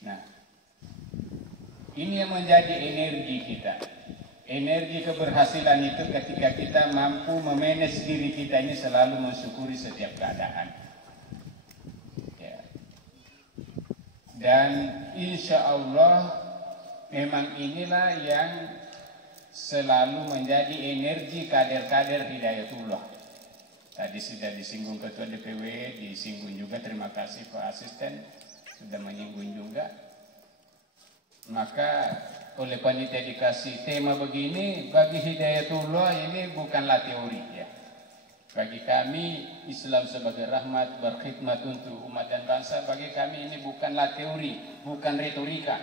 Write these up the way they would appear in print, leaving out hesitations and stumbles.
Nah, ini yang menjadi energi kita. Energi keberhasilan itu ketika kita mampu memanage diri kita ini selalu mensyukuri setiap keadaan. Ya. Dan insya Allah memang inilah yang selalu menjadi energi kader-kader Hidayatullah. Tadi sudah disinggung Ketua DPW, disinggung juga, terima kasih Pak Asisten sudah menyinggung juga. Maka oleh panitia dikasih tema begini, bagi Hidayatullah ini bukanlah teori ya. Bagi kami Islam sebagai rahmat berkhidmat untuk umat dan bangsa, bagi kami ini bukanlah teori, bukan retorika.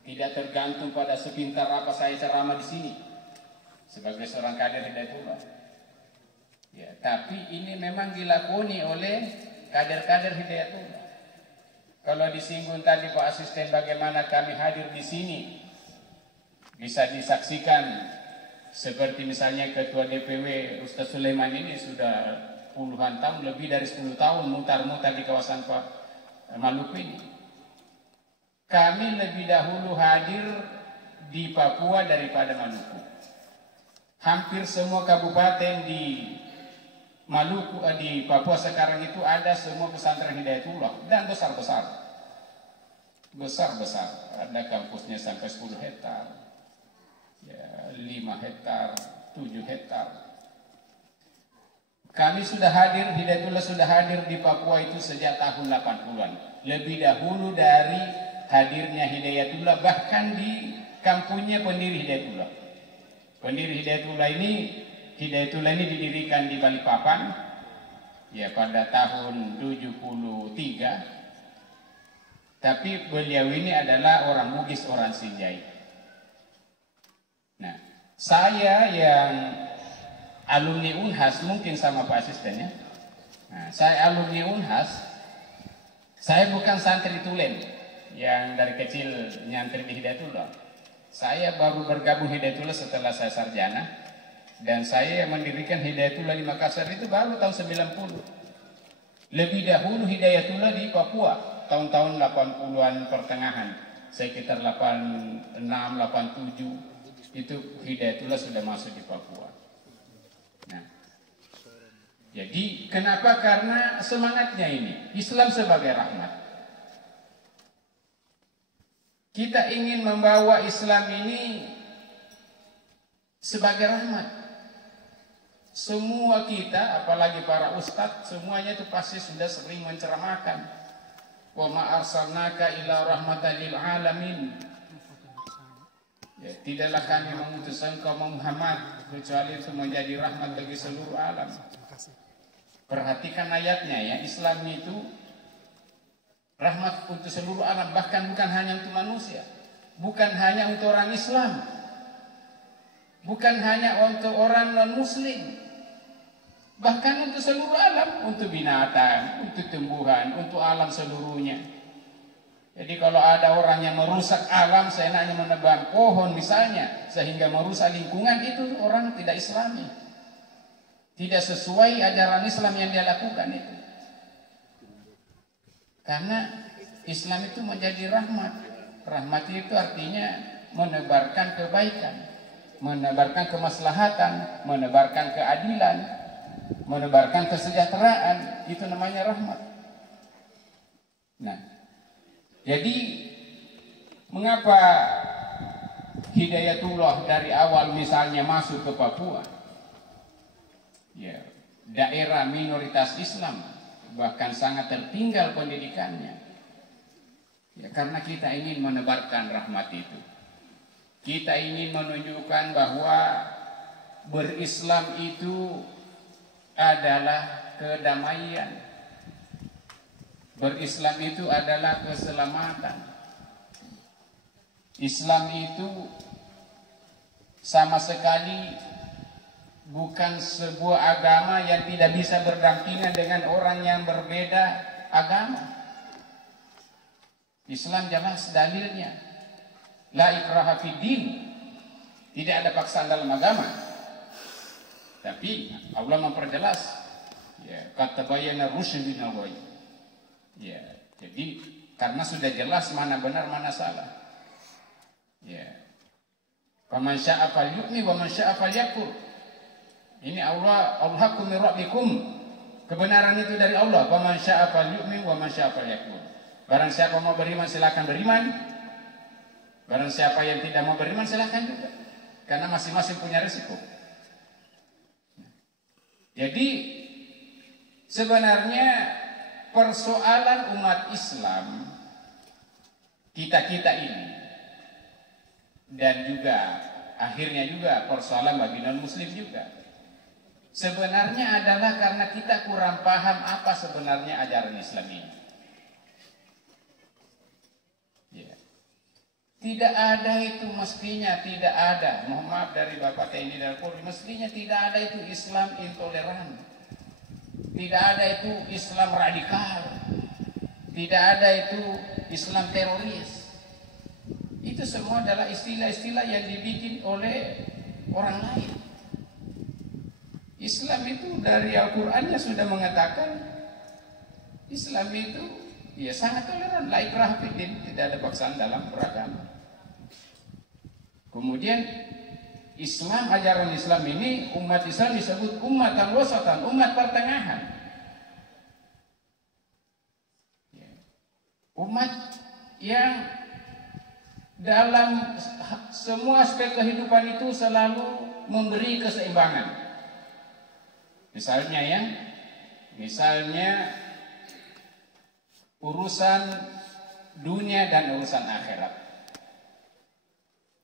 Tidak tergantung pada sepintar apa saya ceramah di sini sebagai seorang kader Hidayatullah. Ya, tapi ini memang dilakoni oleh kader-kader Hidayatullah. Kalau disinggung tadi Pak Asisten bagaimana kami hadir di sini, bisa disaksikan seperti misalnya Ketua DPW Ustaz Sulaiman ini sudah puluhan tahun, lebih dari 10 tahun mutar-mutar di kawasan Pak Maluku ini. Kami lebih dahulu hadir di Papua daripada Maluku. Hampir semua kabupaten di Maluku, di Papua sekarang itu ada semua pesantren Hidayatullah dan besar-besar. Besar-besar. Ada kampusnya sampai 10 hektar. Ya, 5 hektar, 7 hektar. Kami sudah hadir, Hidayatullah sudah hadir di Papua itu sejak tahun 80-an. Lebih dahulu dari hadirnya Hidayatullah, bahkan di kampungnya pendiri Hidayatullah. Pendiri Hidayatullah ini didirikan di Balikpapan ya pada tahun 73. Tapi beliau ini adalah orang Bugis, orang Sinjai. Nah, saya yang alumni Unhas, mungkin sama Pak Asisten ya. Nah, saya alumni Unhas. Saya bukan santri tulen yang dari kecil nyantri di Hidayatullah. Saya baru bergabung Hidayatullah setelah saya sarjana. Dan saya mendirikan Hidayatullah di Makassar itu baru tahun 90. Lebih dahulu Hidayatullah di Papua tahun-tahun 80-an pertengahan, sekitar 86, 87 itu Hidayatullah sudah masuk di Papua. Nah, jadi kenapa? Karena semangatnya ini Islam sebagai rahmat. Kita ingin membawa Islam ini sebagai rahmat. Semua kita, apalagi para ustadz, semuanya itu pasti sudah sering menceramahkan. Wa ma arsalnaka ila rahmatan lil alamin. Ya, tidaklah kami mengutus engkau Muhammad kecuali itu menjadi rahmat bagi seluruh alam. Perhatikan ayatnya ya, Islam itu rahmat untuk seluruh alam, bahkan bukan hanya untuk manusia, bukan hanya untuk orang Islam, bukan hanya untuk orang non-muslim, bahkan untuk seluruh alam, untuk binatang, untuk tumbuhan, untuk alam seluruhnya. Jadi kalau ada orang yang merusak alam, seenaknya menebang pohon misalnya, sehingga merusak lingkungan, itu orang tidak Islami, tidak sesuai ajaran Islam yang dia lakukan itu. Karena Islam itu menjadi rahmat. Rahmat itu artinya menebarkan kebaikan, menebarkan kemaslahatan, menebarkan keadilan, menebarkan kesejahteraan. Itu namanya rahmat. Nah, jadi mengapa Hidayatullah dari awal misalnya masuk ke Papua, ya, daerah minoritas Islam, bahkan sangat tertinggal pendidikannya, ya, karena kita ingin menebarkan rahmat itu. Kita ingin menunjukkan bahwa berislam itu adalah kedamaian. Berislam itu adalah keselamatan. Islam itu sama sekali bukan sebuah agama yang tidak bisa berdampingan dengan orang yang berbeda agama. Islam jelas dalilnya. La ikraha fid din. Tidak ada paksaan dalam agama. Tapi Allah memperjelas, ya, kata bayana rusyd minal ghayy. Ya, jadi Karena sudah jelas mana benar mana salah. Ya. Faman syaa falyu'min wa man syaa falyakfur. Ini Alhaqqu min rabbikum. Kebenaran itu dari Allah. Faman syaa falyu'min wa man syaa falyakfur. Barang siapa mau beriman silakan beriman. Barang siapa yang tidak mau beriman silakan juga. Karena masing-masing punya risiko. Jadi sebenarnya persoalan umat Islam kita-kita ini dan juga akhirnya juga persoalan bagi non-muslim juga sebenarnya adalah karena kita kurang paham apa sebenarnya ajaran Islam ini. Ya. Tidak ada itu, mestinya tidak ada. Mohon maaf dari Bapak TNI dan Polri, mestinya tidak ada itu Islam intoleran. Tidak ada itu Islam radikal. Tidak ada itu Islam teroris. Itu semua adalah istilah-istilah yang dibikin oleh orang lain. Islam itu dari Al-Qur'annya sudah mengatakan Islam itu ya sangat toleran, la ikraha fid din, tidak ada paksaan dalam beragama. Kemudian Islam, ajaran Islam ini, umat Islam disebut ummatan wasatan, umat pertengahan. Umat yang dalam semua aspek kehidupan itu selalu memberi keseimbangan. Misalnya urusan dunia dan urusan akhirat.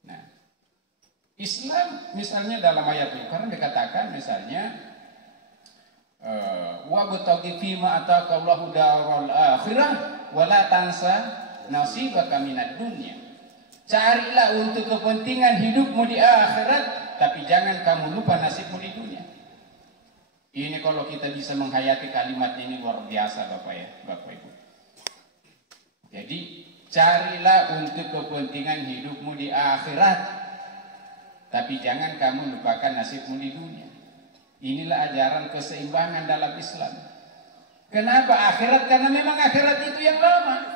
Nah, Islam misalnya dalam ayat Al-Qur'an dikatakan misalnya wabtaghi fima ataqallahu daral akhirah wala tansa nasibaka minad dunya. Carilah untuk kepentingan hidupmu di akhirat, tapi jangan kamu lupa nasibmu di dunia. Ini kalau kita bisa menghayati kalimat ini luar biasa Bapak ya, Bapak Ibu. Jadi carilah untuk kepentingan hidupmu di akhirat, tapi jangan kamu lupakan nasibmu di dunia. Inilah ajaran keseimbangan dalam Islam. Kenapa akhirat? Karena memang akhirat itu yang lama.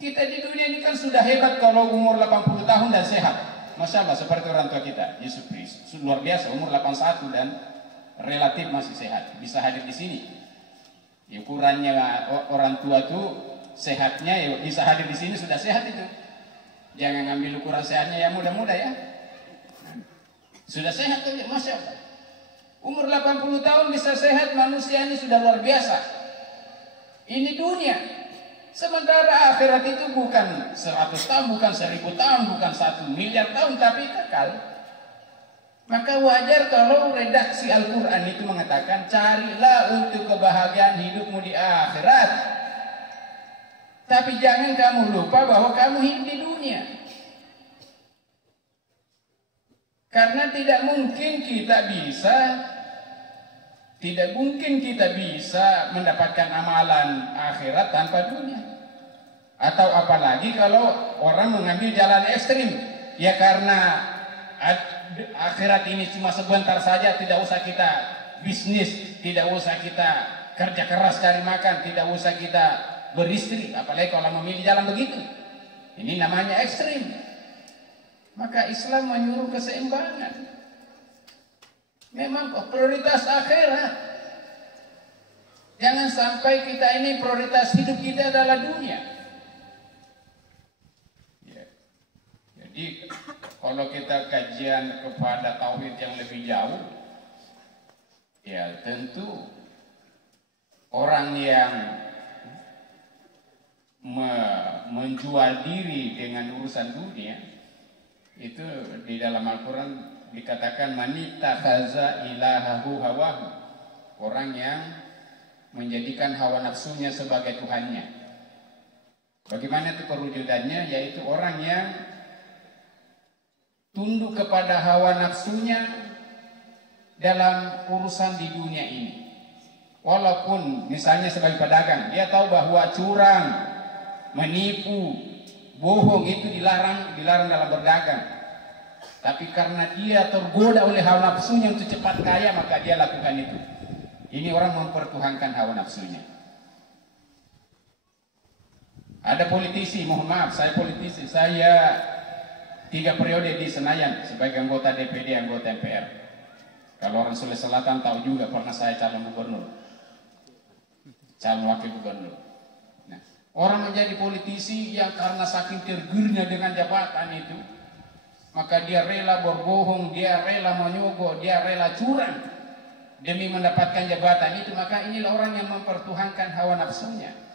Kita di dunia ini kan sudah hebat kalau umur 80 tahun dan sehat. Masya Allah, seperti orang tua kita, Yesus Kristus. Luar biasa, umur 81 dan relatif masih sehat. Bisa hadir di sini. Ya, ukurannya orang tua tuh sehatnya ya bisa hadir di sini sudah sehat itu. Jangan ngambil ukuran sehatnya yang muda-muda ya. Sudah sehat tuh, Masya Allah. Umur 80 tahun bisa sehat, manusia ini sudah luar biasa. Ini dunia. Sementara akhirat itu bukan 100 tahun, bukan 1000 tahun, bukan 1 miliar tahun, tapi kekal. Maka wajar kalau redaksi Al-Quran itu mengatakan, carilah untuk kebahagiaan hidupmu di akhirat. Tapi jangan kamu lupa bahwa kamu hidup di dunia. Karena tidak mungkin kita bisa mendapatkan amalan akhirat tanpa dunia. Atau apalagi kalau orang mengambil jalan ekstrim, ya karena akhirat ini cuma sebentar saja, tidak usah kita bisnis, tidak usah kita kerja keras cari makan, tidak usah kita beristri, apalagi kalau memilih jalan begitu. Ini namanya ekstrim. Maka Islam menyuruh keseimbangan. Memang prioritas akhirat. Jangan sampai kita ini prioritas hidup kita adalah dunia. Ya. Jadi kalau kita kajian kepada tauhid yang lebih jauh, ya tentu orang yang menjual diri dengan urusan dunia itu di dalam Al-Quran dikatakan manita khaza ilahahu hawahu, orang yang menjadikan hawa nafsunya sebagai Tuhannya. Bagaimana itu perwujudannya? Yaitu orang yang tunduk kepada hawa nafsunya dalam urusan di dunia ini. Walaupun misalnya sebagai pedagang, dia tahu bahwa curang, menipu, bohong itu dilarang dalam berdagang. Tapi karena dia tergoda oleh hawa nafsunya untuk cepat kaya, maka dia lakukan itu. Ini orang mempertuhankan hawa nafsunya. Ada politisi, mohon maaf, saya politisi. Saya 3 periode di Senayan sebagai anggota DPD, anggota MPR. Kalau orang Sulawesi Selatan tahu juga pernah saya calon gubernur, calon wakil gubernur. Nah, orang menjadi politisi yang karena saking tergirnya dengan jabatan itu, maka dia rela berbohong, dia rela menyogok, dia rela curang demi mendapatkan jabatan itu. Maka inilah orang yang mempertuhankan hawa nafsunya.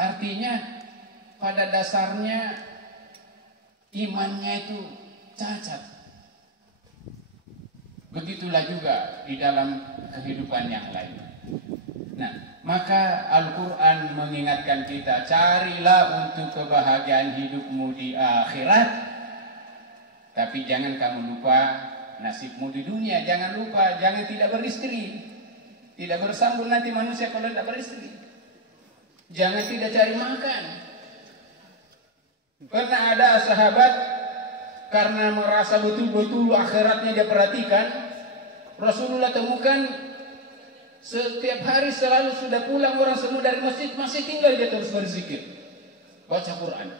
Artinya pada dasarnya imannya itu cacat. Begitulah juga di dalam kehidupan yang lain. Nah, maka Al-Quran mengingatkan kita, carilah untuk kebahagiaan hidupmu di akhirat, tapi jangan kamu lupa nasibmu di dunia. Jangan lupa, jangan tidak beristri, tidak bersambung nanti manusia kalau tidak beristri. Jangan tidak cari makan. Pernah ada sahabat karena merasa betul-betul akhiratnya dia perhatikan, Rasulullah temukan setiap hari selalu sudah pulang orang semua dari masjid, masih tinggal dia terus berzikir, baca Quran.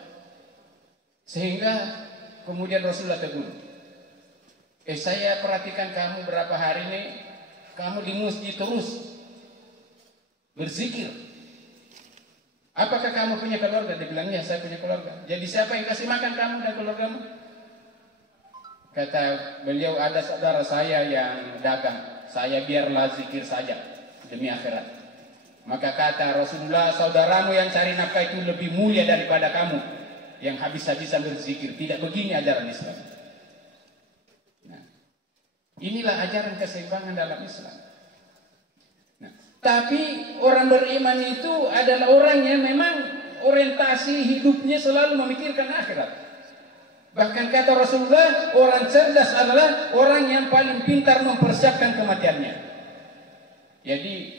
Sehingga kemudian Rasulullah tegur, saya perhatikan kamu berapa hari ini, kamu di masjid terus berzikir. Apakah kamu punya keluarga? Dia bilang, ya saya punya keluarga. Jadi siapa yang kasih makan kamu dan keluargamu? Kata beliau, ada saudara saya yang dagang, saya biarlah zikir saja demi akhirat. Maka kata Rasulullah, saudaramu yang cari nafkah itu lebih mulia daripada kamu yang habis-habisan berzikir. Tidak begini ajaran Islam. Nah, inilah ajaran keseimbangan dalam Islam. Nah, tapi orang beriman itu adalah orang yang memang orientasi hidupnya selalu memikirkan akhirat. Bahkan kata Rasulullah, orang cerdas adalah orang yang paling pintar mempersiapkan kematiannya. Jadi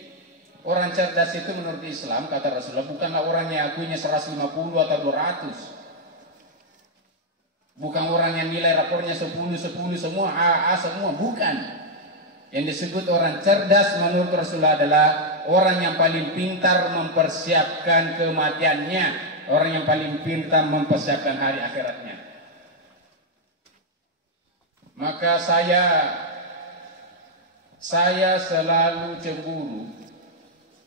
orang cerdas itu menurut Islam, kata Rasulullah, bukanlah orang yang akunya 150 atau 200. Bukan orang yang nilai rapornya 10 semua, AA semua, bukan. Yang disebut orang cerdas menurut Rasulullah adalah orang yang paling pintar mempersiapkan kematiannya, orang yang paling pintar mempersiapkan hari akhiratnya. Maka saya selalu cemburu,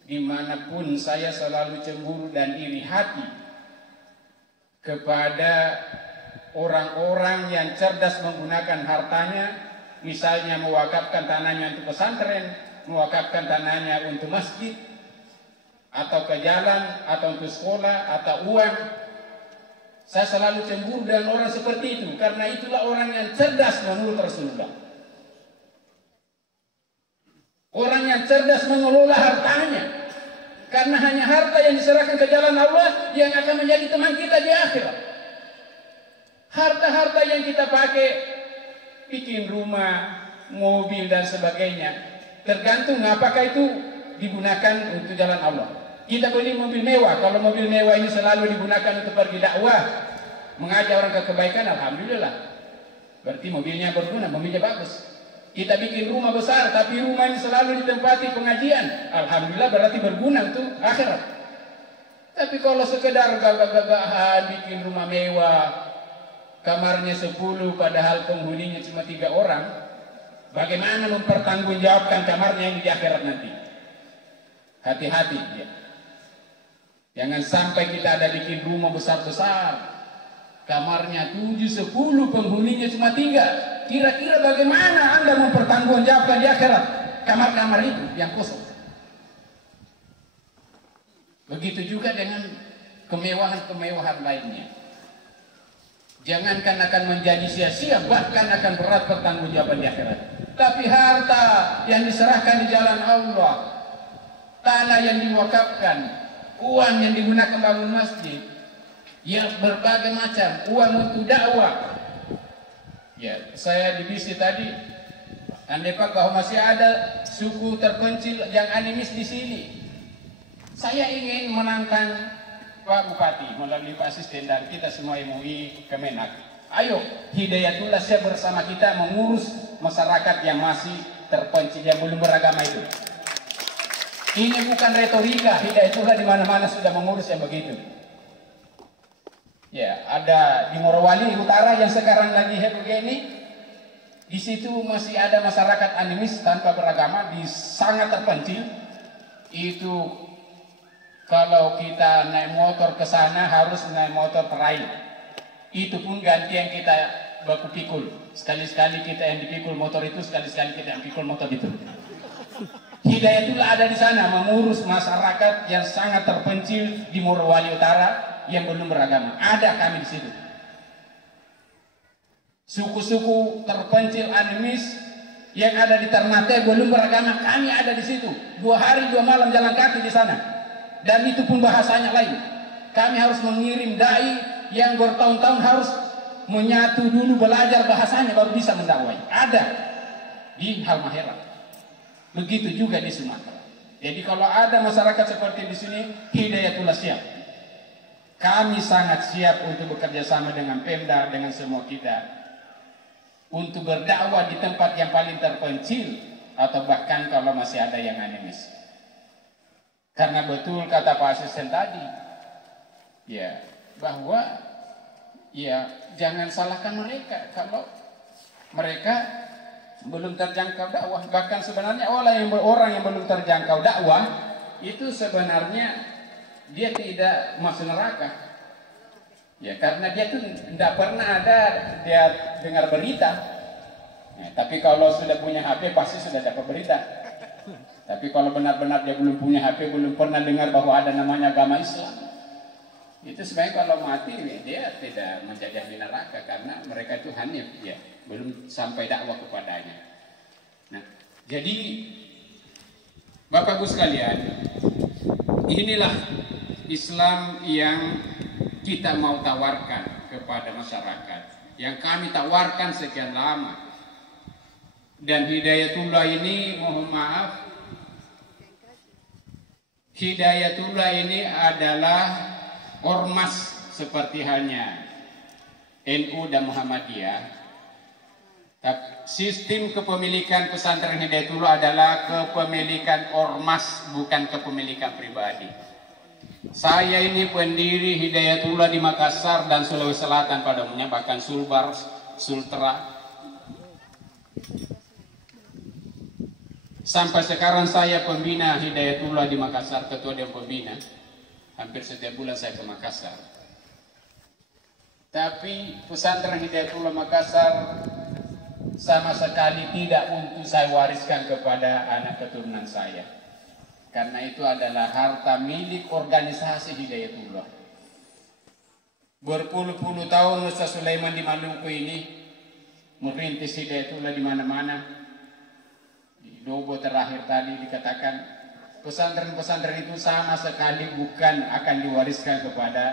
dimanapun saya selalu cemburu dan iri hati kepada orang-orang yang cerdas menggunakan hartanya, misalnya mewakafkan tanahnya untuk pesantren, mewakafkan tanahnya untuk masjid, atau ke jalan, atau untuk sekolah, atau uang. Saya selalu cemburu dengan orang seperti itu, karena itulah orang yang cerdas menurut Rasulullah. Orang yang cerdas mengelola hartanya, karena hanya harta yang diserahkan ke jalan Allah yang akan menjadi teman kita di akhirat. Harta-harta yang kita pakai, bikin rumah, mobil dan sebagainya, tergantung apakah itu digunakan untuk jalan Allah. Kita beli mobil mewah, kalau mobil mewah ini selalu digunakan untuk pergi dakwah, mengajak orang ke kebaikan, alhamdulillah. Berarti mobilnya berguna, mobilnya bagus. Kita bikin rumah besar, tapi rumah ini selalu ditempati pengajian, alhamdulillah berarti berguna untuk akhirat. Tapi kalau sekedar gagah-gagahan bikin rumah mewah, kamarnya 10 padahal penghuninya cuma 3 orang, bagaimana mempertanggungjawabkan kamarnya yang di akhirat nanti? Hati-hati ya. Jangan sampai kita ada bikin rumah besar-besar, kamarnya 7-10, penghuninya cuma 3. Kira-kira bagaimana Anda mempertanggungjawabkan di akhirat kamar-kamar itu yang kosong? Begitu juga dengan kemewahan-kemewahan lainnya. Jangankan akan menjadi sia-sia, bahkan akan berat pertanggungjawaban di akhirat. Tapi harta yang diserahkan di jalan Allah, tanah yang diwakafkan, uang yang digunakan bangun masjid, ya berbagai macam, uang untuk dakwah. Ya, saya di BISI tadi, andai bahwa masih ada suku terpencil yang animis di sini, saya ingin menantang Pak Bupati melalui Pak Asisten dan kita semua MUI Kemenak. Ayo, Hidayatullah siap bersama kita mengurus masyarakat yang masih terpencil, yang belum beragama itu. Ini bukan retorika, Hidayatullah di mana-mana sudah mengurus yang begitu. Ya, ada di Morowali Utara yang sekarang lagi begini. Di situ masih ada masyarakat animis tanpa beragama, sangat terpencil. Itu kalau kita naik motor ke sana harus naik motor trail. Itu pun ganti yang kita baku pikul. Sekali-sekali kita yang dipikul motor itu, sekali-sekali kita yang pikul motor itu. Hidayatullah ada di sana mengurus masyarakat yang sangat terpencil di Morowali Utara yang belum beragama. Ada kami di situ. Suku-suku terpencil animis yang ada di Ternate belum beragama, kami ada di situ. 2 hari 2 malam jalan kaki di sana. Dan itu pun bahasanya lain. Kami harus mengirim dai yang bertahun-tahun harus menyatu dulu, belajar bahasanya baru bisa mendakwai. Ada di Halmahera. Begitu juga di Sumatera. Jadi kalau ada masyarakat seperti di sini, Hidayatullah siap. Kami sangat siap untuk bekerja sama dengan Pemda, dengan semua kita, untuk berdakwah di tempat yang paling terpencil, atau bahkan kalau masih ada yang animis. Karena betul kata Pak Asisten tadi, ya, bahwa ya jangan salahkan mereka kalau mereka belum terjangkau dakwah. Bahkan sebenarnya orang yang belum terjangkau dakwah itu sebenarnya dia tidak masuk neraka. Ya, karena dia tuh tidak pernah ada dia dengar berita. Ya, tapi kalau sudah punya HP pasti sudah dapat berita. Tapi kalau benar-benar dia belum punya HP, belum pernah dengar bahwa ada namanya agama Islam, itu sebenarnya kalau mati dia tidak menjadi ahli neraka karena mereka itu hanif, ya, belum sampai dakwah kepadanya. Nah, jadi Bapak Ibu sekalian, inilah Islam yang kita mau tawarkan kepada masyarakat, yang kami tawarkan sekian lama. Dan Hidayatullah ini, mohon maaf, Hidayatullah ini adalah ormas seperti halnya NU dan Muhammadiyah. Sistem kepemilikan pesantren Hidayatullah adalah kepemilikan ormas, bukan kepemilikan pribadi. Saya ini pendiri Hidayatullah di Makassar dan Sulawesi Selatan pada umumnya, bahkan Sulbar, Sultra. Sampai sekarang saya pembina Hidayatullah di Makassar, ketua dan pembina. Hampir setiap bulan saya ke Makassar. Tapi pesantren Hidayatullah Makassar sama sekali tidak untuk saya wariskan kepada anak keturunan saya. Karena itu adalah harta milik organisasi Hidayatullah. Berpuluh-puluh tahun Ustaz Sulaiman di Maluku ini merintis Hidayatullah di mana-mana. Di Dobo terakhir tadi dikatakan pesantren-pesantren itu sama sekali bukan akan diwariskan kepada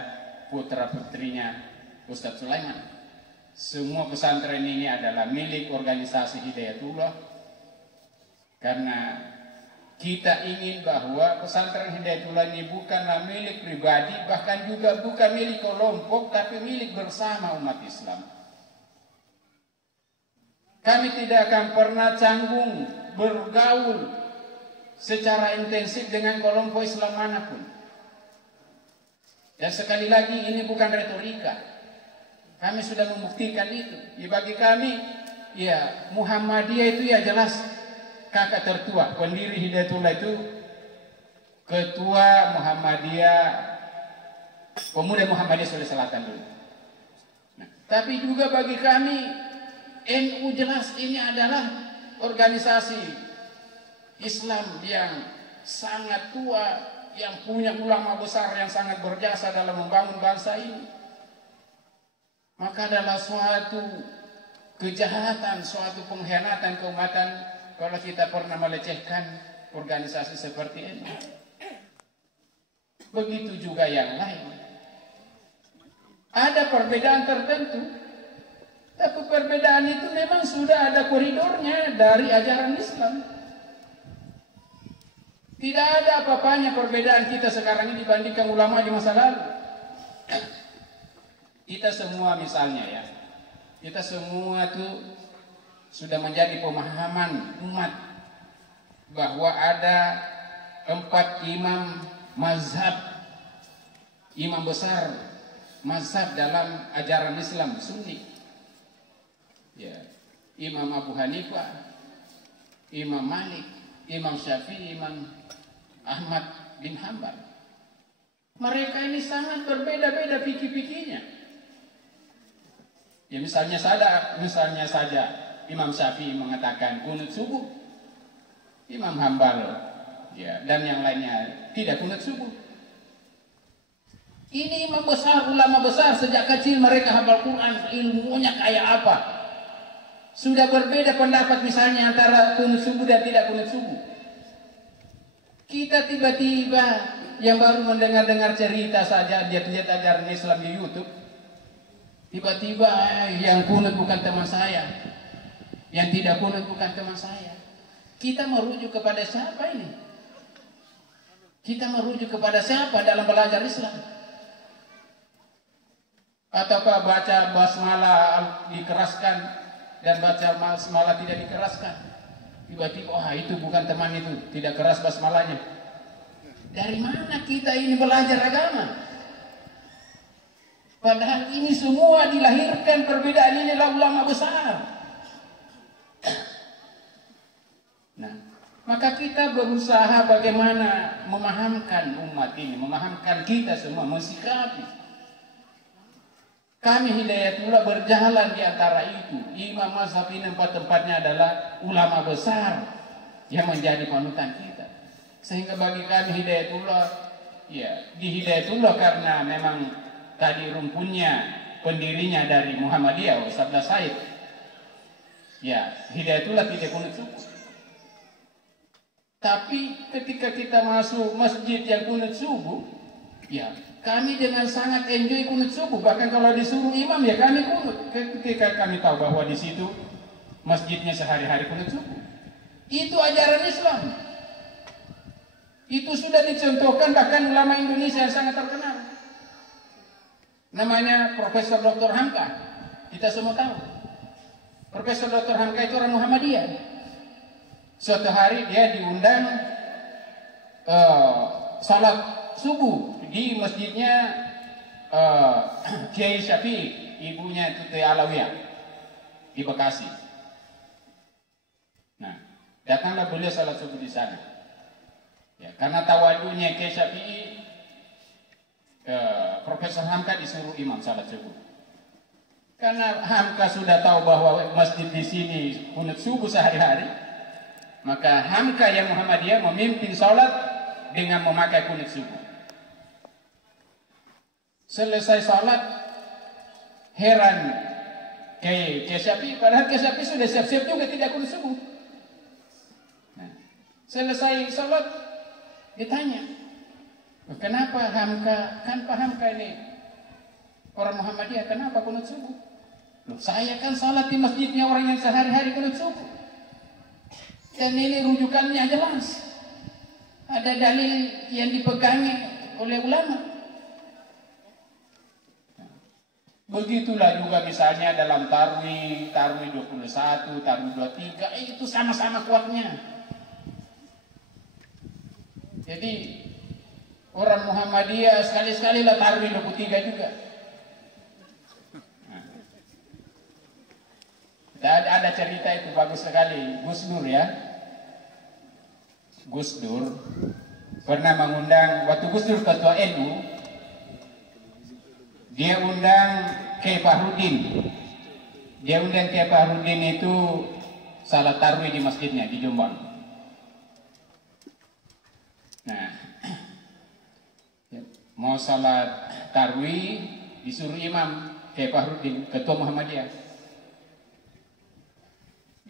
putra-putrinya Ustaz Sulaiman. Semua pesantren ini adalah milik organisasi Hidayatullah. Karena kita ingin bahwa pesantren Hidayatullah ini bukanlah milik pribadi, bahkan juga bukan milik kelompok, tapi milik bersama umat Islam. Kami tidak akan pernah canggung bergaul secara intensif dengan kelompok Islam manapun. Dan sekali lagi ini bukan retorika. Kami sudah membuktikan itu. Ya, bagi kami, ya Muhammadiyah itu ya jelas kakak tertua. Pendiri Hidayatullah itu ketua Muhammadiyah, pemuda Muhammadiyah Sulawesi Selatan dulu. Nah, tapi juga bagi kami NU jelas ini adalah organisasi Islam yang sangat tua, yang punya ulama besar yang sangat berjasa dalam membangun bangsa ini. Maka adalah suatu kejahatan, suatu pengkhianatan keumatan kalau kita pernah melecehkan organisasi seperti ini. Begitu juga yang lain. Ada perbedaan tertentu, tapi perbedaan itu memang sudah ada koridornya dari ajaran Islam. Tidak ada apa-apanya perbedaan kita sekarang ini dibandingkan ulama di masa lalu. Kita semua misalnya ya, kita semua tuh sudah menjadi pemahaman umat bahwa ada 4 imam mazhab, imam besar mazhab dalam ajaran Islam Sunni. Ya, Imam Abu Hanifah, Imam Malik, Imam Syafi'i, Imam Ahmad bin Hanbal. Mereka ini sangat berbeda-beda fikih-fikihnya. Ya misalnya saja Imam Syafi'i mengatakan kunut subuh, Imam Hanbal ya dan yang lainnya tidak kunut subuh. Ini imam besar, ulama besar, sejak kecil mereka hafal Quran, ilmunya kayak apa? Sudah berbeda pendapat misalnya antara kunut subuh dan tidak kunut subuh. Kita tiba-tiba yang baru mendengar-dengar cerita saja, lihat-lihat ajaran Islam di YouTube, tiba-tiba yang kunut bukan teman saya, yang tidak kunut bukan teman saya. Kita merujuk kepada siapa ini? Kita merujuk kepada siapa dalam belajar Islam? Ataukah baca basmalah dikeraskan dan baca basmalah tidak dikeraskan? Tiba-tiba, itu bukan teman itu, tidak keras basmalahnya. Dari mana kita ini belajar agama? Padahal ini semua dilahirkan, perbedaan ini adalah ulama besar. Nah, maka kita berusaha bagaimana memahamkan umat ini, memahamkan kita semua, mensikapi. Kami Hidayatullah berjalan di antara itu. Imam mazhab ini tempat-tempatnya adalah ulama besar yang menjadi panutan kita. Sehingga bagi kami Hidayatullah, ya di Hidayatullah karena memang tadi rumpunnya pendirinya dari Muhammadiyah, Sabda Said. Ya, Hidayatullah tidak kunut subuh. Tapi ketika kita masuk masjid yang kunut subuh, ya kami dengan sangat enjoy kunut subuh. Bahkan kalau disuruh imam ya kami kunut. Ketika kami tahu bahwa di situ masjidnya sehari-hari kunut subuh. Itu ajaran Islam. Itu sudah dicontohkan bahkan ulama Indonesia yang sangat terkenal. Namanya Profesor Dr. Hamka. Kita semua tahu. Profesor Dr. Hamka itu orang Muhammadiyah. Suatu hari dia diundang salat subuh di masjidnya Kiai Syafi'i, ibunya itu Teh Alawiyah di Bekasi. Nah, datanglah beliau salat subuh di sana. Ya, karena tawadunya Kiai Syafi'i, Profesor Hamka disuruh imam salat subuh. Karena Hamka sudah tahu bahwa masjid di sini kunut subuh sehari-hari, maka Hamka yang Muhammadiyah memimpin salat dengan memakai kunut subuh. Selesai salat, heran Kiai Syafi'i, padahal Kiai Syafi'i sudah siap-siap juga tidak kunut subuh. Nah, selesai salat ditanya, kenapa Hamka, kan Pak Hamka ini orang Muhammadiyah, kenapa kunut subuh? Loh, saya kan salat di masjidnya orang yang sehari-hari kunut subuh. Dan ini rujukannya jelas. Ada dalil yang dipegangi oleh ulama. Begitulah juga misalnya dalam Tarwih 21, Tarwih 23, itu sama-sama kuatnya. Jadi orang Muhammadiyah sekali-sekali lah Tarwih 23 juga. Dan ada cerita itu bagus sekali, Gus Dur ya. Gus Dur pernah mengundang, waktu Gus Dur ketua NU, dia undang Kiai Fahrudin. Dia undang Kiai Fahrudin itu salat tarwih di masjidnya di Jombang. Nah, mau salat tarwih disuruh imam Kiai Fahrudin, ketua Muhammadiyah.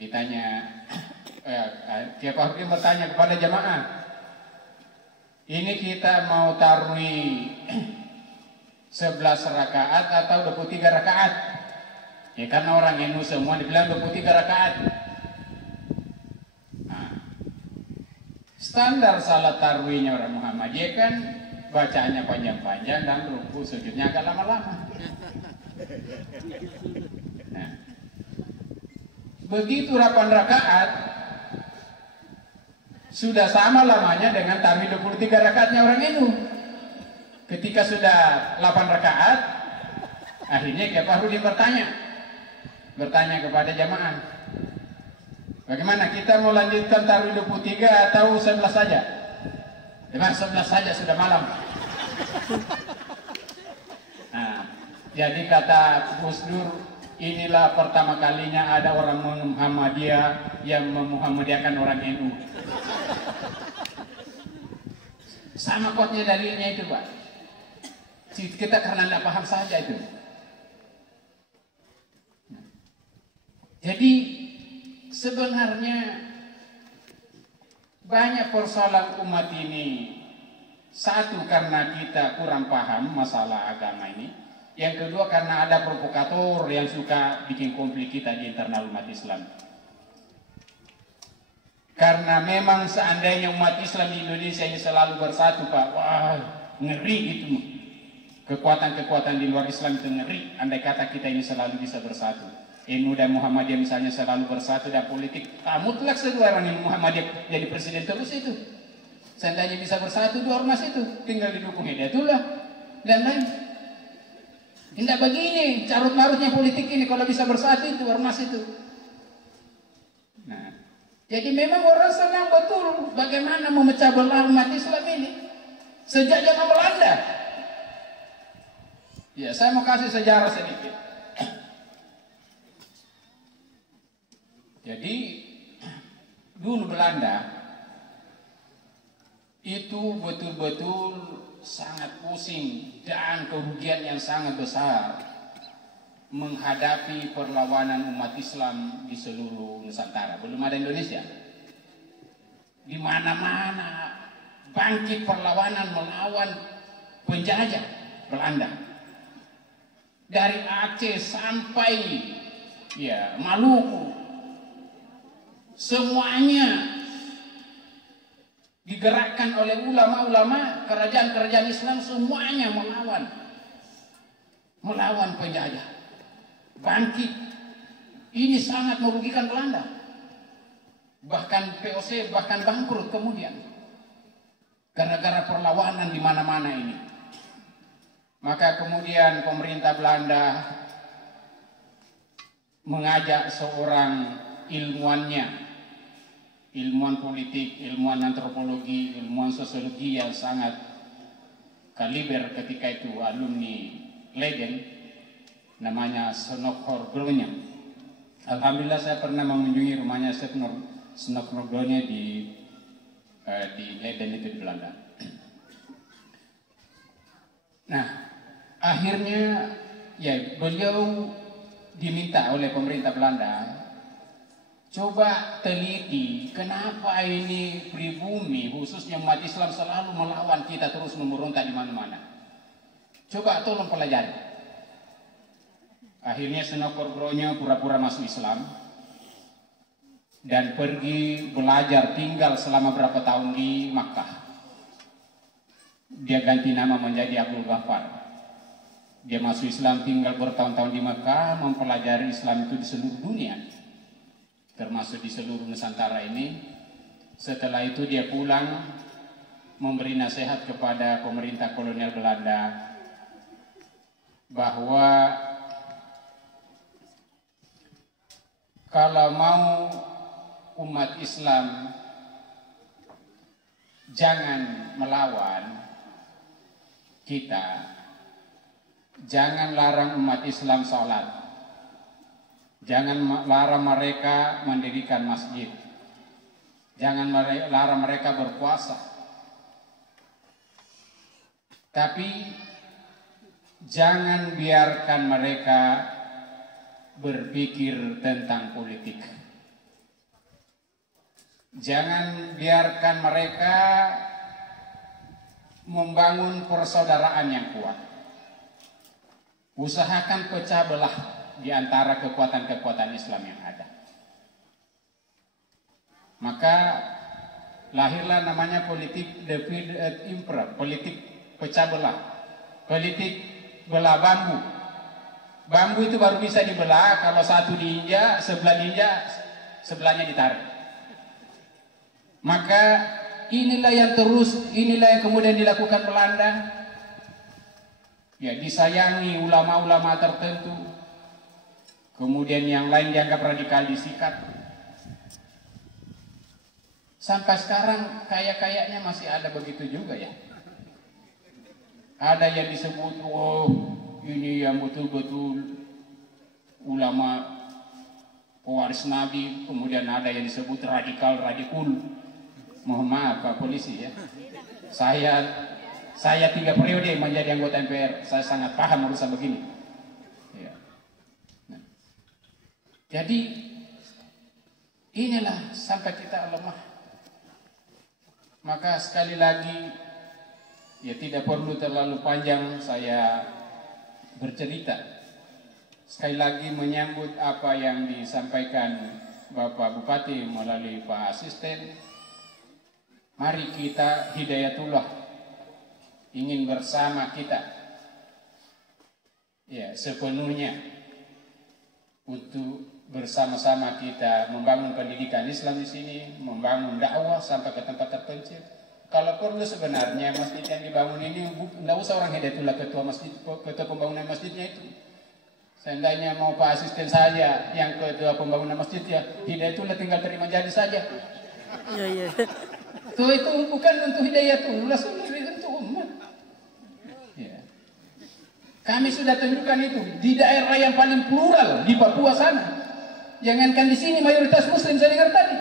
Ditanya, Kiai Fahrudin bertanya kepada jamaah, ini kita mau tarwih 11 rakaat atau 23 rakaat? Ya karena orang NU semua dibilang 23 rakaat. Nah, standar salat tarwihnya orang Muhammadiyah kan bacaannya panjang-panjang dan ruku sujudnya agak lama-lama. Nah, begitu 8 rakaat Sudah sama lamanya dengan tarawih 23 rakaatnya orang itu. Ketika sudah 8 rakaat, akhirnya Kiai Fahrudin bertanya kepada jamaah, bagaimana kita mau lanjutkan tarawih 23 atau 11 saja? Dengan 11 saja sudah malam. Nah, jadi kata Gus Dur, inilah pertama kalinya ada orang Muhammadiyah yang memuhammadiakan orang NU. Sama kotnya dalilnya itu, Pak. Kita karena tidak paham saja itu. Jadi sebenarnya banyak persoalan umat ini. Satu, karena kita kurang paham masalah agama ini. Yang kedua, karena ada provokator yang suka bikin konflik kita di internal umat Islam. Karena memang seandainya umat Islam di Indonesia ini selalu bersatu, Pak, wah, ngeri gitu. Kekuatan-kekuatan di luar Islam itu ngeri. Andai kata kita ini selalu bisa bersatu. NU dan Muhammadiyah misalnya selalu bersatu dan politik, mutlak sedua orang yang Muhammadiyah jadi presiden terus itu. Seandainya bisa bersatu dua ormas itu, tinggal didukung Hidayatullah dan lain. Tidak begini carut-marutnya politik ini kalau bisa bersatu itu ormas itu. Nah, jadi memang orang senang betul bagaimana memecah belah umat Islam ini sejak zaman Belanda. Ya, saya mau kasih sejarah sedikit. Jadi dulu Belanda itu betul-betul sangat pusing dan kerugian yang sangat besar menghadapi perlawanan umat Islam di seluruh Nusantara. Belum ada Indonesia. Di mana-mana bangkit perlawanan melawan penjajah Belanda. Dari Aceh sampai ya Maluku, semuanya digerakkan oleh ulama-ulama, kerajaan-kerajaan Islam semuanya melawan penjajah. Bangkit. Ini sangat merugikan Belanda. Bahkan POC bahkan bangkrut kemudian. Gara-gara perlawanan di mana-mana ini. Maka kemudian pemerintah Belanda mengajak seorang ilmuannya, ilmuwan politik, ilmuwan antropologi, ilmuwan sosiologi yang sangat kaliber ketika itu, alumni Leiden, namanya Snok Gronya. Alhamdulillah saya pernah mengunjungi rumahnya Snok Gronya di Leiden itu di Belanda. Nah, akhirnya ya beliau diminta oleh pemerintah Belanda, coba teliti kenapa ini pribumi khususnya umat Islam selalu melawan kita terus memberontak di mana-mana. Coba tolong pelajari. Akhirnya Senokor Gronya pura-pura masuk Islam dan pergi belajar tinggal selama berapa tahun di Makkah. Dia ganti nama menjadi Abdul Ghaffar. Dia masuk Islam tinggal bertahun-tahun di Makkah, mempelajari Islam itu di seluruh dunia, termasuk di seluruh Nusantara ini. Setelah itu dia pulang memberi nasihat kepada pemerintah kolonial Belanda bahwa kalau mau umat Islam jangan melawan kita, jangan larang umat Islam sholat, jangan larang mereka mendirikan masjid, jangan larang mereka berpuasa, tapi jangan biarkan mereka berpikir tentang politik. Jangan biarkan mereka membangun persaudaraan yang kuat. Usahakan pecah belah di antara kekuatan-kekuatan Islam yang ada. Maka lahirlah namanya politik divide et impera, politik pecah belah, politik belah bambu. Bambu itu baru bisa dibelah kalau satu diinjak, sebelah diinjak, sebelahnya ditarik. Maka inilah yang kemudian dilakukan Belanda. Ya, disayangi ulama-ulama tertentu. Kemudian yang lain dianggap radikal disikat. Sampai sekarang kayaknya masih ada begitu juga ya. Ada yang disebut, oh ini yang betul-betul ulama pewaris Nabi. Kemudian ada yang disebut radikul. Mohon maaf Pak Polisi ya. Saya 3 periode menjadi anggota MPR. Saya sangat paham urusan begini. Ya. Nah. Jadi inilah sampai kita lemah. Maka sekali lagi, ya tidak perlu terlalu panjang saya bercerita. Sekali lagi menyambut apa yang disampaikan Bapak Bupati melalui Pak Asisten. Mari kita hidayatullah ingin bersama kita ya sepenuhnya untuk bersama-sama kita membangun pendidikan Islam di sini, membangun dakwah sampai ke tempat terpencil. Kalau perlu sebenarnya masjid yang dibangun ini tidak usah orang hidayatullah ketua pembangunan masjidnya itu. Seandainya mau Pak Asisten saja yang ketua pembangunan masjid ya, hidayatullah tinggal terima jadi saja. Iya. Itu bukan untuk hidayatullah, sebenarnya untuk umat. Ya. Kami sudah tunjukkan itu di daerah yang paling plural di Papua sana. Jangankan di sini mayoritas Muslim saya dengar tadi.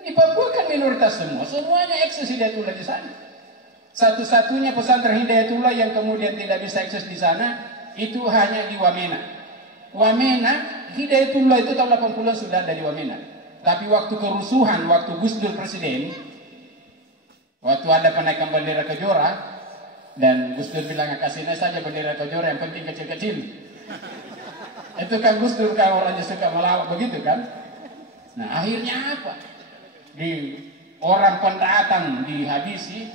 Di Papua kan minoritas semua, semuanya eksis hidayatullah di sana. Satu-satunya pesantren hidayatullah yang kemudian tidak bisa eksis di sana itu hanya di Wamena. Wamena hidayatullah itu tahun 80 sudah ada di Wamena. Tapi waktu kerusuhan, waktu Gus Dur presiden, waktu ada penaikan bendera Kejora, dan Gus Dur bilang kasihnya saja bendera Kejora yang penting kecil-kecil. Itu kan Gus Dur kan orangnya suka melawak begitu kan. Nah akhirnya apa? Orang pendatang dihabisi,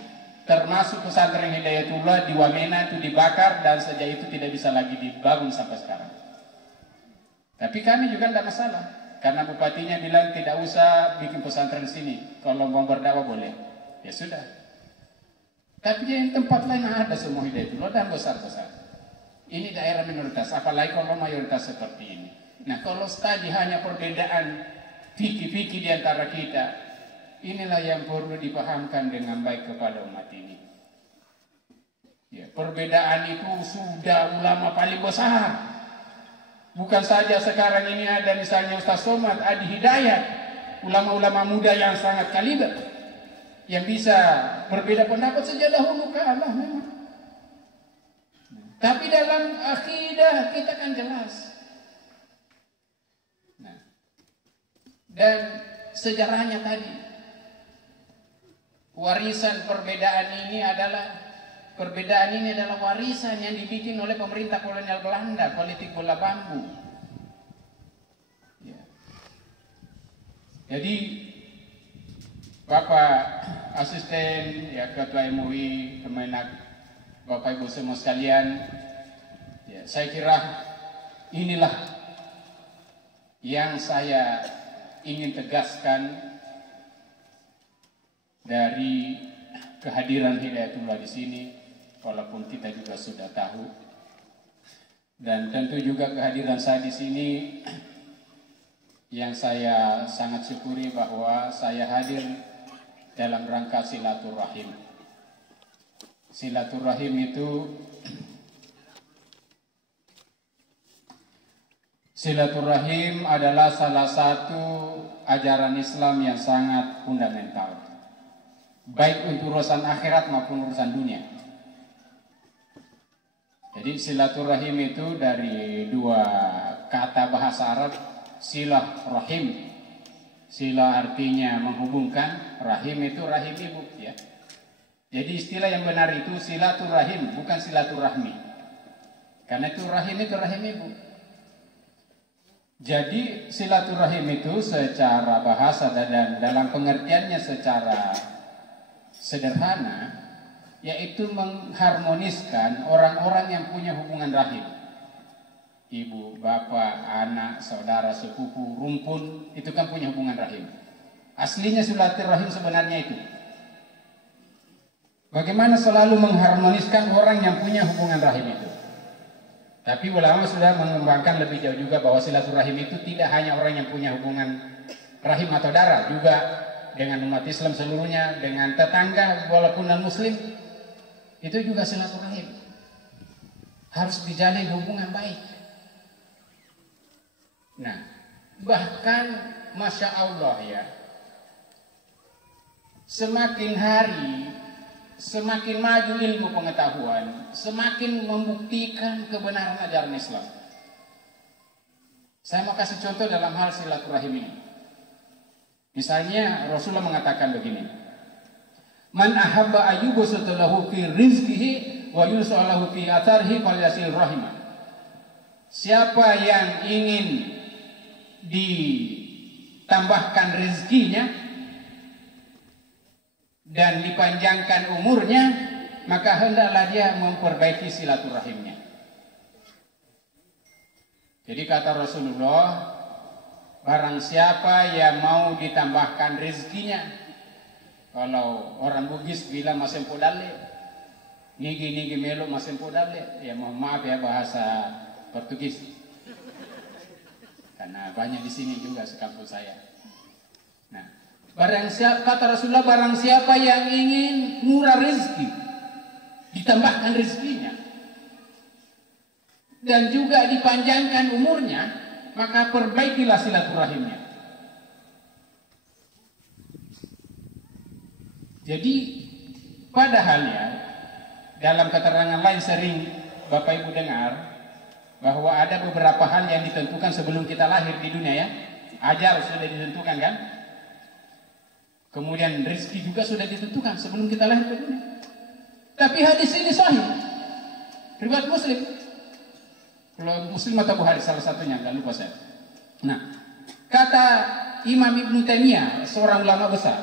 termasuk pesantren Hidayatullah di Wamena itu dibakar dan sejak itu tidak bisa lagi dibangun sampai sekarang. Tapi kami juga tidak masalah. Karena bupatinya bilang tidak usah bikin pesantren sini. Kalau mau berdakwah boleh. Ya sudah. Tapi yang tempat lain ada semua hidayatullah dan besar-besar. Ini daerah minoritas. Apalagi kalau mayoritas seperti ini. Nah kalau tadi hanya perbedaan fikih-fikih di antara kita. Inilah yang perlu dipahamkan dengan baik kepada umat ini. Ya, perbedaan itu sudah ulama paling besar. Bukan saja sekarang ini ada misalnya Ustaz Somad, Adi Hidayat, ulama-ulama muda yang sangat kaliber, yang bisa berbeda pendapat sejak dahulu kalah memang. Tapi dalam akidah kita kan jelas. Nah, dan sejarahnya tadi, perbedaan ini adalah warisan yang dibikin oleh pemerintah kolonial Belanda, politik bola bambu. Ya. Jadi Bapak Asisten, ya Ketua MUI, Kemenak, Bapak Ibu semua sekalian, ya, saya kira inilah yang saya ingin tegaskan dari kehadiran Hidayatullah di sini. Walaupun kita juga sudah tahu, dan tentu juga kehadiran saya di sini yang saya sangat syukuri bahwa saya hadir dalam rangka silaturahim. Silaturahim itu adalah salah satu ajaran Islam yang sangat fundamental, baik untuk urusan akhirat maupun urusan dunia. Jadi silaturahim itu dari 2 kata bahasa Arab, silah rahim. Silah artinya menghubungkan, rahim itu rahim ibu ya. Jadi istilah yang benar itu silaturahim, bukan silaturahmi. Karena itu rahim ibu. Jadi silaturahim itu secara bahasa dan dalam pengertiannya secara sederhana, yaitu mengharmoniskan orang-orang yang punya hubungan rahim. Ibu, bapak, anak, saudara, sepupu, rumpun, itu kan punya hubungan rahim. Aslinya silaturahim sebenarnya itu. Bagaimana selalu mengharmoniskan orang yang punya hubungan rahim itu. Tapi ulama sudah mengembangkan lebih jauh juga bahwa silaturahim itu tidak hanya orang yang punya hubungan rahim atau darah, juga dengan umat Islam seluruhnya, dengan tetangga walaupun non-muslim, itu juga silaturahim. Harus dijalin hubungan baik. Nah, bahkan Masya Allah ya, semakin hari semakin maju ilmu pengetahuan, semakin membuktikan kebenaran ajaran Islam. Saya mau kasih contoh dalam hal silaturahim ini. Misalnya Rasulullah mengatakan begini, man ahabba ayyubsata lahu fi rizqihi wa yusalahu fi atharhi falyasil rahimah. Siapa yang ingin ditambahkan rezekinya dan dipanjangkan umurnya, maka hendaklah dia memperbaiki silaturahimnya. Jadi kata Rasulullah, barang siapa yang mau ditambahkan rezekinya, kalau orang Bugis bilang masempo dale, nigi melo masempo dale, ya mohon maaf ya bahasa Portugis, karena banyak di sini juga sekampus saya. Nah, kata Rasulullah, barang siapa yang ingin murah rezeki, ditambahkan rezekinya, dan juga dipanjangkan umurnya, maka perbaikilah silaturahimnya. Jadi padahal ya, dalam keterangan lain sering Bapak Ibu dengar bahwa ada beberapa hal yang ditentukan sebelum kita lahir di dunia ya. Ajal sudah ditentukan kan? Kemudian rezeki juga sudah ditentukan sebelum kita lahir ke dunia. Tapi hadis ini sahih, riwayat Muslim. Kalau Muslim atau Bukhari salah satunya, nggak lupa saya. Nah, kata Imam Ibnu Taimiyah, seorang ulama besar,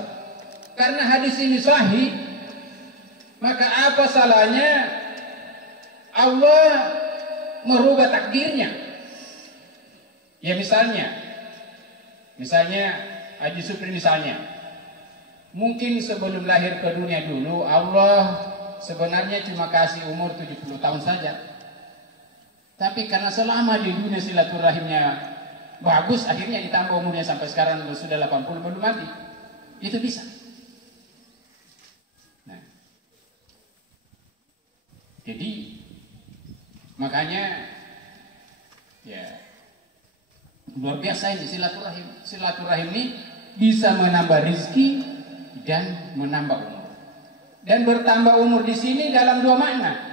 karena hadis ini sahih, maka apa salahnya Allah merubah takdirnya? Ya misalnya Haji Supri misalnya, mungkin sebelum lahir ke dunia dulu Allah sebenarnya cuma kasih umur 70 tahun saja. Tapi karena selama di dunia silaturahimnya bagus, akhirnya ditambah umurnya sampai sekarang sudah 80 belum mati. Itu bisa. Nah, jadi makanya ya luar biasa ini silaturahim. Silaturahim ini bisa menambah rezeki dan menambah umur. Dan bertambah umur di sini dalam dua makna.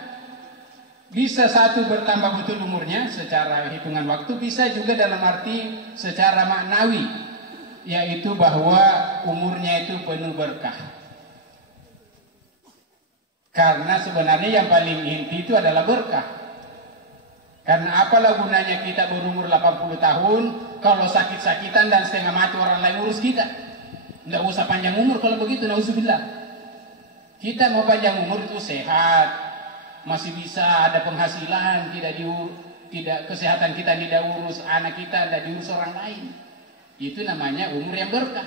Bisa satu bertambah betul umurnya secara hitungan waktu, bisa juga dalam arti secara maknawi, yaitu bahwa umurnya itu penuh berkah. Karena sebenarnya yang paling inti itu adalah berkah. Karena apalah gunanya kita berumur 80 tahun kalau sakit-sakitan dan setengah mati orang lain urus kita. Nggak usah panjang umur kalau begitu, nauzubillah. Kita mau panjang umur itu sehat, masih bisa ada penghasilan, tidak kesehatan kita tidak urus anak kita, tidak diurus orang lain. Itu namanya umur yang berkah.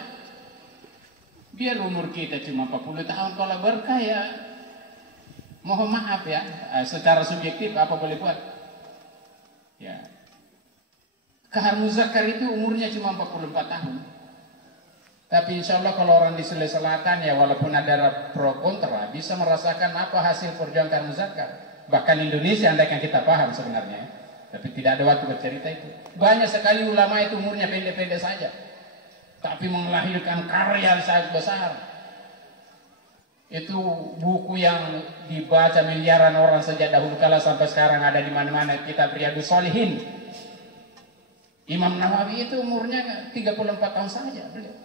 Biar umur kita cuma 40 tahun, kalau berkah ya mohon maaf ya, secara subjektif apa boleh buat. Ya. Kahar Muzakkar itu umurnya cuma 44 tahun. Tapi insya Allah kalau orang di Sulawesi Selatan ya walaupun ada pro kontra bisa merasakan apa hasil perjuangan Muzakkar. Bahkan Indonesia andaikan kita paham sebenarnya. Tapi tidak ada waktu bercerita itu. Banyak sekali ulama itu umurnya pendek-pendek saja. Tapi melahirkan karya sangat besar. Itu buku yang dibaca miliaran orang sejak dahulu kala sampai sekarang ada di mana-mana, Kitab Riyadhus Shalihin. Imam Nawawi itu umurnya 34 tahun saja beliau.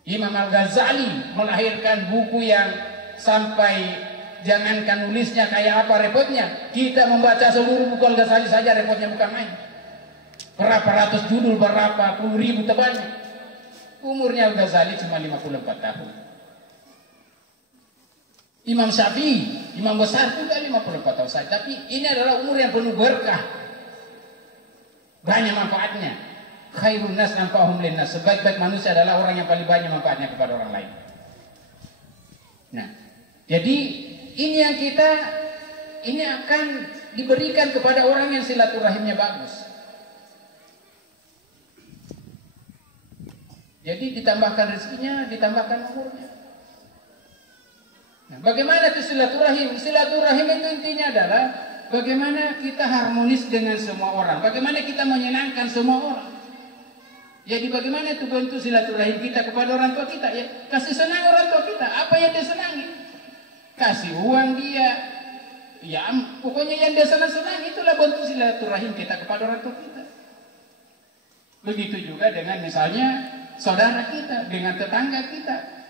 Imam Al-Ghazali melahirkan buku yang sampai jangankan nulisnya kayak apa repotnya. Kita membaca seluruh buku Al-Ghazali saja repotnya bukan main. Berapa ratus judul, berapa puluh ribu tebalnya. Umurnya Al-Ghazali cuma 54 tahun. Imam Syafi'i, imam besar juga 54 tahun saja. Tapi ini adalah umur yang penuh berkah. Banyak manfaatnya. Khairun nas anfa'uhum linnas. Sebaik-baik manusia adalah orang yang paling banyak manfaatnya kepada orang lain. Nah, jadi ini akan diberikan kepada orang yang silaturahimnya bagus. Jadi ditambahkan rezekinya, ditambahkan umurnya. Nah, bagaimana itu silaturahim? Silaturahim itu intinya adalah bagaimana kita harmonis dengan semua orang, bagaimana kita menyenangkan semua orang. Jadi bagaimana itu bentuk silaturahim kita kepada orang tua kita, ya kasih senang orang tua kita, apa yang dia senangi, kasih uang dia, ya pokoknya yang dia senang-senang, itulah bentuk silaturahim kita kepada orang tua kita. Begitu juga dengan misalnya saudara kita, dengan tetangga kita.